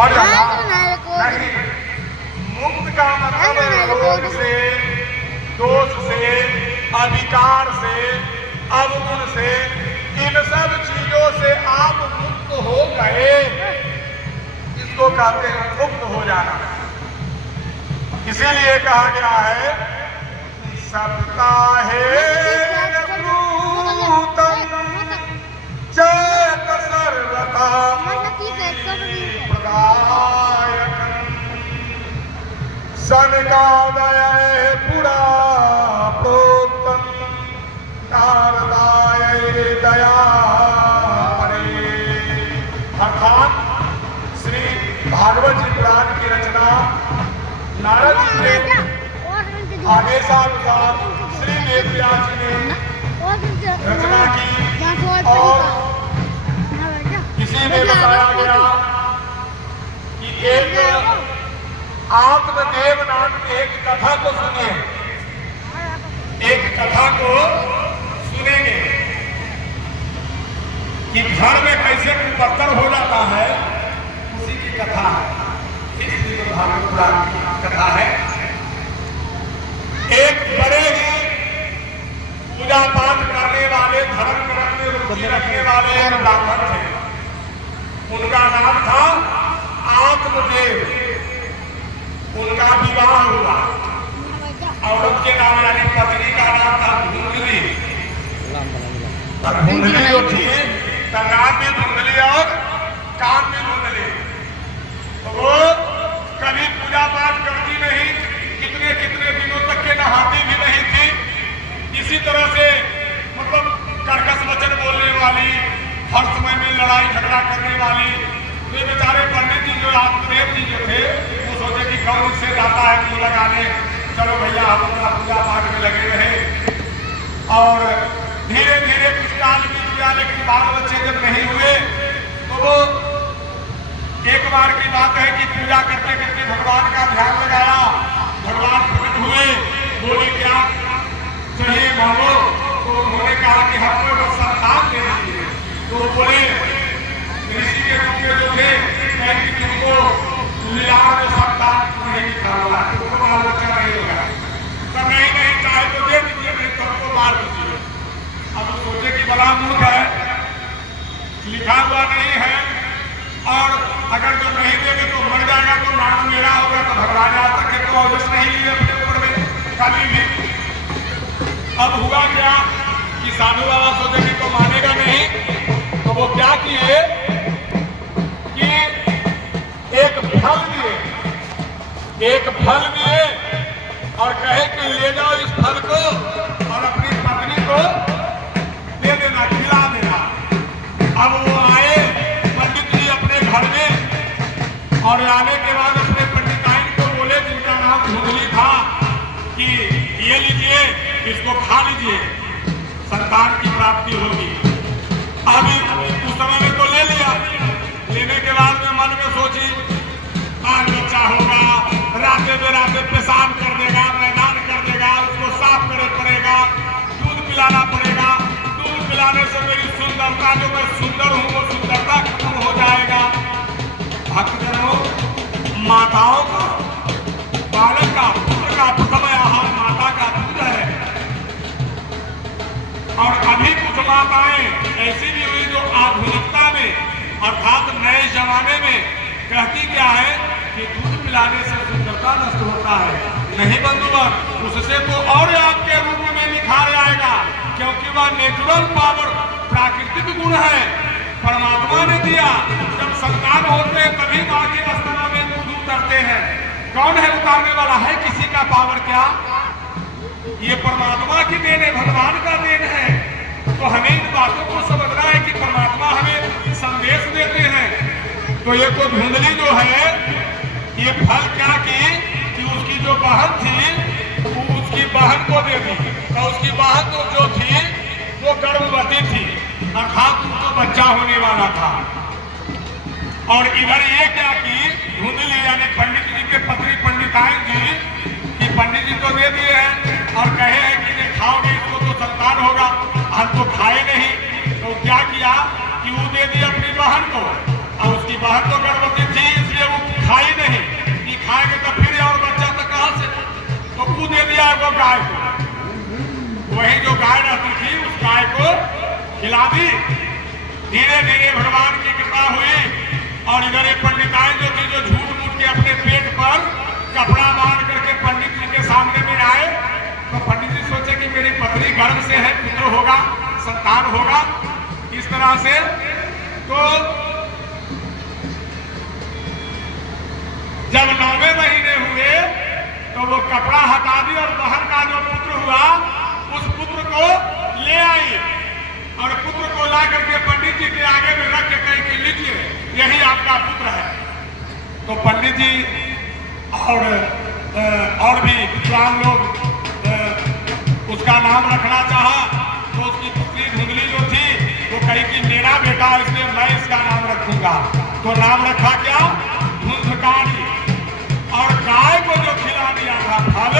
मर जाना नहीं। मुक्त का मतलब है रोग से, दोष से, अधिकार से, अवगुण से, इन सब चीजों से आप मुक्त हो गए, इसको कहते हैं मुक्त हो जाना। इसीलिए कहा गया है सत्ता है भूतम चेत सर्वथा प्रदायकं सनकादय पुरा प्रोक्तम नारदाय दया परे। अर्थात श्री भागवत जी पुराण की रचना नारद जी ने आदेशानुसार श्री वेदव्यास जी ने रचना की और इसी में बताया गया कि एक आत्मदेव नाम की एक कथा को सुनिए, एक कथा को सुनेंगे कि घर में कैसे कुपत्तर हो जाता है, उसी की कथा है। इसलिए तो भागवत पुराण की कथा है। एक बड़े ही पूजा पाठ करने वाले, धर्म कर्म में रुचि रखने वाले एक ब्राह्मण थे। उनका नाम था आत्मदेव। उनका विवाह हुआ, औरत के नाम यानी पत्नी का नाम था धुंधली। धुंधली जो थी तो नाम भी धुंधली और काम भी धुंधली। तो वो कभी पूजा पाठ करती नहीं, कितने कितने दिनों तक के नहाती भी नहीं थी। इसी तरह से मतलब कर्कश वचन बोलने वाली, हर समय में लड़ाई झगड़ा करने वाली। वे बेचारे पंडित जी जो आत्मदेव जी जो थे, वो सोचे कि कौन इससे जाता है मुंह लगाने, चलो भैया हम अपना पूजा पाठ में लगे रहे। और धीरे धीरे कुछ काल बीत गया, लेकिन बाल बच्चे जब नहीं हुए तो वो एक बार की बात है कि पूजा करते करते भगवान का ध्यान लगाया। भगवान प्रकट हुए, बोले क्या चाहिए मांगो। तो उन्होंने कहा कि हमको वो संतान दे दीजिए। तो बोले ऋषि के रूप में जो थे, कहें कि तुमको लीलाओं में संतान नहीं लिखा हुआ, तुमको बाल बच्चा नहीं होगा। तो नहीं नहीं, चाहे तो दे दीजिए, नहीं तो हमको मार दीजिए। अब सोचे कि बड़ा मूर्ख है, लिखा हुआ नहीं है, और अगर जो नहीं देंगे तो मर जाएगा, तो नाम मेरा होगा। तो भगवान आज तक के तो औजस नहीं लिए अपने ऊपर में खाली भी। अब हुआ क्या कि साधु बाबा सोचे कि तो मानेगा नहीं, तो वो क्या किए कि एक फल दिए, एक फल दिए और कहे कि ले जाओ इस फल को और अपनी पत्नी को दे देना, खिला देना। अब वो आए पंडित जी अपने घर में, और आने के बाद अपने पंडिताइन को बोले, जिनका नाम धुंधली था, कि ये लीजिए, इसको खा लीजिए, संतान की प्राप्ति होगी। अभी उस समय में तो ले लिया। लेने के बाद में मन में सोची आज बच्चा होगा, राते बेराते पेशाब कर देगा, मैदान कर देगा, उसको साफ करे पड़ेगा, दूध पिलाना पड़ेगा। दूध पिलाने से मेरी सुंदरता, जो मैं सुंदर हूँ, वो सुंदरता खत्म हो जाएगा। भक्तजनों, माताओं का, बालक का, पुत्र का प्रथम आहार माता का दूध है। और अभी कुछ माताएं ऐसी भी हुई जो आधुनिकता में अर्थात नए जमाने में कहती क्या है कि दूध पिलाने से सुंदरता नष्ट होता है। नहीं बंधुवन, उससे तो और आपके रूप में निखार आएगा, क्योंकि वह नेचुरल पावर, प्राकृतिक गुण है, परमात्मा ने दिया। जब संतान होते हैं तभी माँ के स्तनों में दूध उतरते हैं। कौन है उतारने वाला? है किसी का पावर क्या? ये परमात्मा की देन है, भगवान का देन है। तो हमें इन बातों को समझना है कि परमात्मा हमें संदेश देते हैं। तो ये तो धुंधली जो है, ये फल क्या की कि उसकी जो बहन थी वो उसकी बहन को दे दी, और उसकी बहन जो थी वो गर्भवती थी, अर्थात उनको बच्चा होने वाला था। और इधर ये क्या की धुंधली यानी पंडित जी के पत्नी पंडिताइन जी, कि पंडित जी तो दे दिए हैं और कहे हैं कि ये खाओगे इसको तो संतान होगा, हम तो खाए नहीं। तो क्या किया कि वो दे दी अपनी बहन को, और उसकी बहन तो गर्भवती थी, इसलिए वो दिया वो गाय को, वही जो गाय रहती थी उस गाय को खिला दी। धीरे धीरे भगवान की कृपा हुई और इधर ये पंडिताई जो थी जो झूठ मूठ के अपने पेट पर कपड़ा बांध करके पंडित जी के सामने में आए, तो पंडित जी सोचे कि मेरी पत्नी गर्भ से है, पुत्र होगा, संतान होगा, इस तरह से। तो जब 9वें महीने हुए तो वो कपड़ा हटा दी और बहन का जो पुत्र हुआ उस पुत्र को ले आई और पुत्र को ला करके पंडित जी के आगे में रख के कही कि लिखिए यही आपका पुत्र है। तो पंडित जी और भी विद्वान लोग उसका नाम रखना चाहा, तो उसकी पुत्री धुंधली जो थी वो कही कि मेरा बेटा इसलिए मैं इसका नाम रखूंगा। तो नाम रखा क्या? धुंधकारी। और गाय को जो खिला दिया था फल